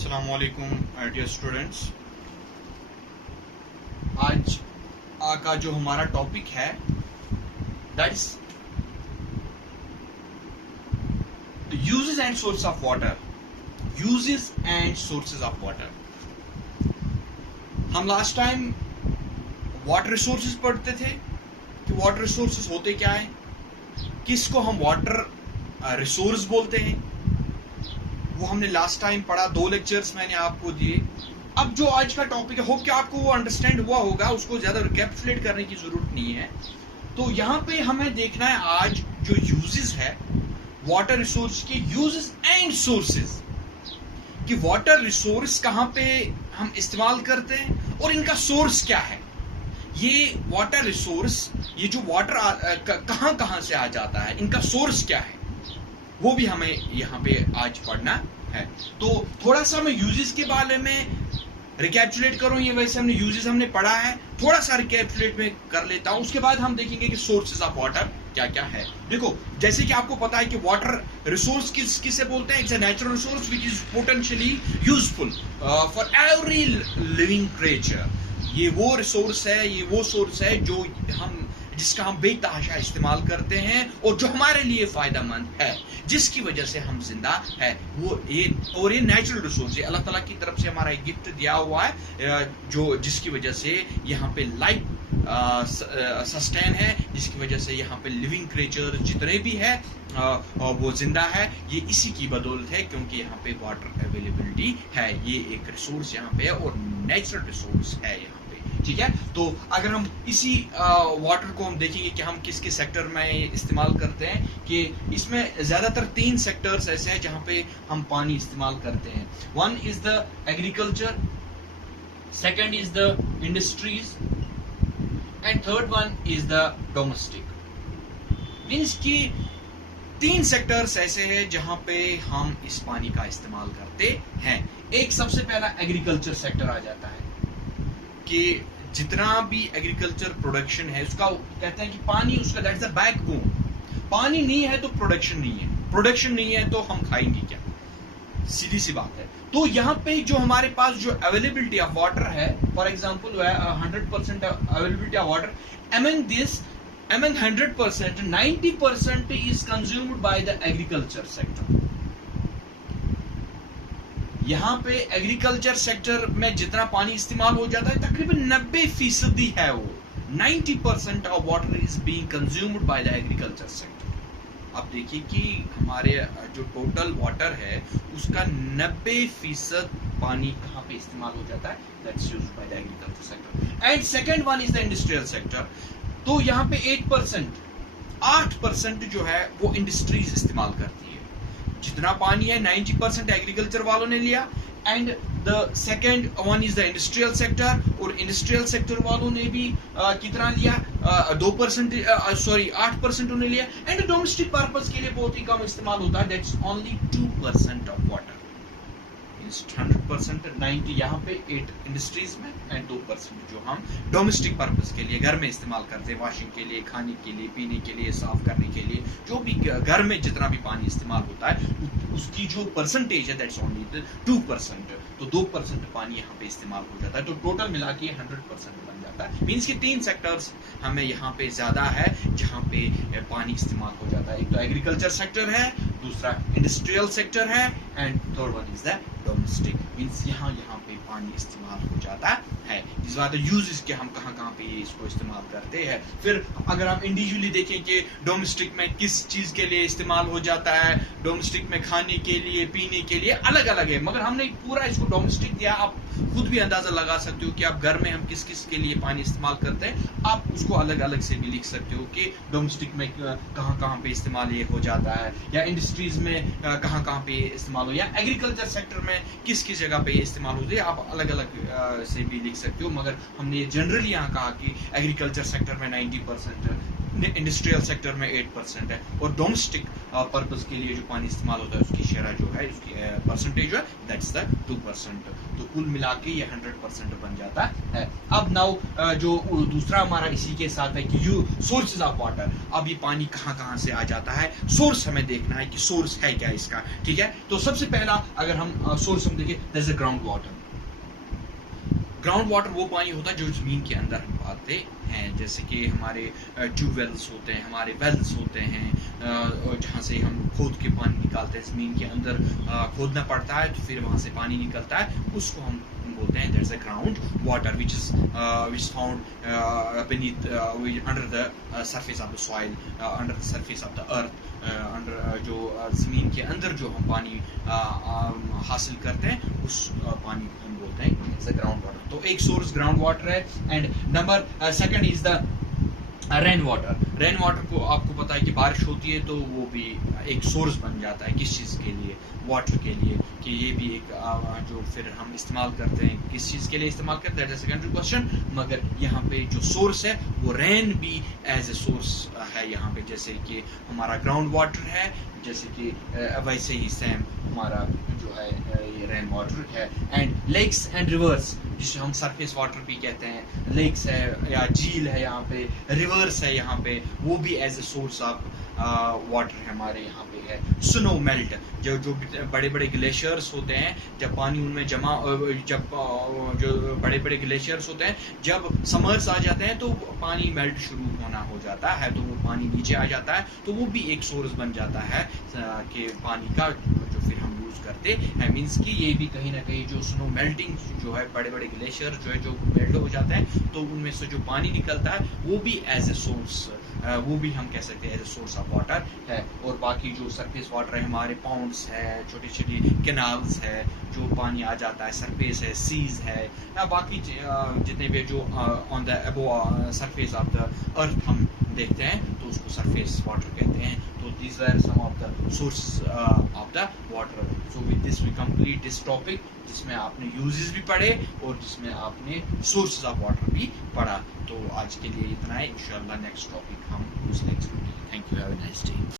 अस्सलामुअलैकुम dear students. आज का जो हमारा टॉपिक है that is uses and source of water. Uses and sources of water. हम लास्ट टाइम वाटर रिसोर्सेज पढ़ते थे कि वाटर रिसोर्सेज होते क्या है, किसको हम वाटर रिसोर्स बोलते हैं, वो हमने लास्ट टाइम पढ़ा। 2 लेक्चर्स मैंने आपको दिए। अब जो आज का टॉपिक है, होप कि आपको वो अंडरस्टैंड हुआ होगा, उसको ज्यादा रिकैप्चुलेट करने की जरूरत नहीं है। तो यहाँ पे हमें देखना है आज जो यूजेस है वाटर रिसोर्स के, यूजेस एंड सोर्सेज, कि वाटर रिसोर्स कहाँ पे हम इस्तेमाल करते हैं और इनका सोर्स क्या है। ये वाटर रिसोर्स, ये जो वाटर कहाँ कहाँ से आ जाता है, इनका सोर्स क्या है, वो भी हमें यहाँ पे आज पढ़ना है। तो थोड़ा सा मैं यूजेस के बारे में रिकैप्चुलेट करूं। ये वैसे हमने यूजेस हमने पढ़ा है, थोड़ा सा रिकैप्चुलेट में कर लेता हूं, उसके बाद हम देखेंगे कि सोर्सेज ऑफ वाटर क्या क्या है। देखो, जैसे कि आपको पता है कि वाटर रिसोर्स किसे बोलते हैं। It's a natural resource which is potentially useful for every living creature. ये वो रिसोर्स है, ये वो सोर्स है जिसका हम बेतहाशा इस्तेमाल करते हैं और जो हमारे लिए फायदेमंद है, जिसकी वजह से हम जिंदा है। ये नेचुरल रिसोर्स है, अल्लाह ताला की तरफ से हमारा एक गिफ्ट दिया हुआ है, जिसकी वजह से यहाँ पे लाइफ सस्टेन है, जिसकी वजह से यहाँ पे लिविंग क्रिएचर जितने भी है वो जिंदा है। ये इसी की बदौलत है, क्योंकि यहाँ पे वाटर अवेलेबिलिटी है। ये एक रिसोर्स यहाँ पे है और नेचुरल रिसोर्स है यहाँ पे, ठीक है। तो अगर हम इसी वाटर को हम देखेंगे कि हम किस किस सेक्टर में इस्तेमाल करते हैं, कि इसमें ज्यादातर 3 सेक्टर्स ऐसे हैं जहां पे हम पानी इस्तेमाल करते हैं। 1 is the agriculture, 2nd is the industries and 3rd one is the domestic. Means कि 3 सेक्टर्स ऐसे हैं जहां पे हम इस पानी का इस्तेमाल करते हैं। एक सबसे पहला एग्रीकल्चर सेक्टर आ जाता है, कि जितना भी एग्रीकल्चर प्रोडक्शन है उसका कहते हैं कि पानी उसका दैट्स द बैकबोन। पानी नहीं है तो प्रोडक्शन नहीं है, प्रोडक्शन नहीं है तो हम खाएंगे क्या, सीधी सी बात है। तो यहाँ पे जो हमारे पास जो अवेलेबिलिटी ऑफ वाटर है, for example 100% availability of water, among 100% 90% is consumed by the agriculture sector। यहाँ पे एग्रीकल्चर सेक्टर में जितना पानी इस्तेमाल हो जाता है तकरीबन 90% है वो। 90% of water is being consumed by the agriculture sector. अब देखिए कि हमारे जो टोटल वाटर है उसका 90% पानी कहाँ पे इस्तेमाल हो जाता है, that's used by the agriculture sector. And second one is the industrial sector. तो यहाँ पे 8% जो है वो इंडस्ट्रीज इस्तेमाल करती है। जितना पानी है 90% एग्रीकल्चर वालों ने लिया, and the second one is the industrial sector, और इंडस्ट्रियल सेक्टर वालों ने भी कितना लिया, 8% उन्होंने लिया। एंड डोमेस्टिक पर्पस के लिए बहुत ही कम इस्तेमाल होता है, दैट्स ओनली 2% ऑफ वाटर। 100% 90 यहाँ पे 8 इंडस्ट्रीज में एंड 2% जो हम डोमेस्टिक पर्पस के लिए घर में इस्तेमाल करते हैं, वॉशिंग के लिए, खाने के लिए, पीने के लिए, साफ करने के लिए, जो भी घर में जितना भी पानी इस्तेमाल होता है उसकी जो परसेंटेज है दैट्स ओनली 2%। तो 2% पानी यहाँ पे इस्तेमाल हो जाता है, तो टोटल मिला के 100% बन जाता है। मीन्स कि 3 सेक्टर्स हमें यहाँ पे ज्यादा है जहाँ पे पानी इस्तेमाल हो जाता है। एक तो एग्रीकल्चर सेक्टर है, दूसरा इंडस्ट्रियल सेक्टर है, and 3rd one is the domestic. Means यहाँ पे पानी इस्तेमाल हो जाता है। इस बात यूजेस के हम कहाँ पे इसको इस्तेमाल करते हैं। फिर अगर हम इंडिविजुअली देखें कि डोमेस्टिक में किस चीज के लिए इस्तेमाल हो जाता है, डोमेस्टिक में खाने के लिए, पीने के लिए अलग अलग है, मगर हमने पूरा इसको डोमेस्टिक दिया। आप खुद भी अंदाजा लगा सकते हो कि आप घर में हम किस किस के लिए पानी इस्तेमाल करते हैं, आप उसको अलग अलग से भी लिख सकते हो कि डोमेस्टिक में कहाँ पे इस्तेमाल ये हो जाता है, या इंडस्ट्रीज में कहाँ पे इस्तेमाल हो, या एग्रीकल्चर सेक्टर में किस किस जगह पे इस्तेमाल होती है, आप अलग अलग से भी लिख सकते हो। मगर हमने जनरली यहाँ कहा कि एग्रीकल्चर सेक्टर में 90%, इंडस्ट्रियल सेक्टर में 8% है, और डोमेस्टिक पर्पस के लिए जो पानी इस्तेमाल होता है उसकी शरह जो है, उसकी परसेंटेज जो है दैट्स द 2%। तो कुल मिला के ये 100% बन जाता है। अब नाउ जो दूसरा हमारा इसी के साथ है कि सोर्सेज ऑफ वाटर। अब ये पानी कहाँ कहाँ से आ जाता है, सोर्स हमें देखना है कि सोर्स है क्या इसका, ठीक है। तो सबसे पहला अगर हम सोर्स हम देखें, that's the ground water. Ground water वो पानी होता है जो ज़मीन के अंदर हम पाते हैं, जैसे कि हमारे ट्यूबवेल्स होते हैं, हमारे वेल्स होते हैं, जहाँ से हम खोद के पानी निकालते हैं, ज़मीन के अंदर खोदना पड़ता है तो फिर वहाँ से पानी निकलता है, उसको हम बोलते हैं that's a ground water which is found beneath under the surface of the soil, under the surface of the earth, under जो ज़मीन के अंदर जो हम पानी हासिल करते हैं उस पानी को हम बोलते हैं इट्स अ ग्राउंड वाटर। तो एक सोर्स ग्राउंड वाटर है। And number second is the rain water. Rain water को आपको पता है कि बारिश होती है तो वो भी एक सोर्स बन जाता है किस चीज़ के लिए, वाटर के लिए, कि ये भी एक जो फिर हम इस्तेमाल करते हैं, किस चीज़ के लिए इस्तेमाल करते हैं दैट इज सेकेंडरी क्वेश्चन। मगर यहाँ पे जो सोर्स है वो रेन भी एज ए सोर्स है यहाँ पे, जैसे कि हमारा ग्राउंड वाटर है, जैसे कि वैसे ही सेम हमारा जो है ये रेन वाटर है। एंड लेक्स एंड रिवर्स जिसे हम सरफेस वाटर भी कहते हैं, लेक्स है या झील है यहाँ पे, रिवर्स है यहाँ पे, वो भी as a source of water हमारे यहाँ पे है। स्नो मेल्ट, जो बड़े बड़े ग्लेशियर्स होते हैं, जब पानी उनमें जमा, जब जो बड़े बड़े ग्लेशियर्स होते हैं जब समर्स आ जाते हैं तो पानी मेल्ट शुरू होना हो जाता है, तो वो पानी नीचे आ जाता है, तो वो भी एक सोर्स बन जाता है कि पानी का जो फिर हम यूज़ करते हैं। मीन्स कि ये भी कहीं ना कहीं जो स्नो मेल्टिंग जो है, बड़े बड़े ग्लेशियर जो है जो मेल्ट हो जाते हैं तो उनमें से जो पानी निकलता है वो भी एज ए सोर्स, वो भी हम कह सकते हैं as a source of water है। और बाकी जो सरफेस वाटर है हमारे, पॉन्ड्स है, छोटी छोटी कैनाल्स है, जो पानी आ जाता है, सरफेस है, सीज है, या बाकी जितने भी जो on the above surface of the earth हम देखते हैं तो उसको सरफेस वाटर कहते हैं। तो these are some of the sources of the water. So with this we complete this topic, जिसमें आपने यूजेस भी पढ़े और जिसमें आपने सोर्सेज ऑफ वाटर भी पढ़ा। तो आज के लिए इतना है, इंशाल्लाह नेक्स्ट टॉपिक हम उस next video. Thank you, have a nice day.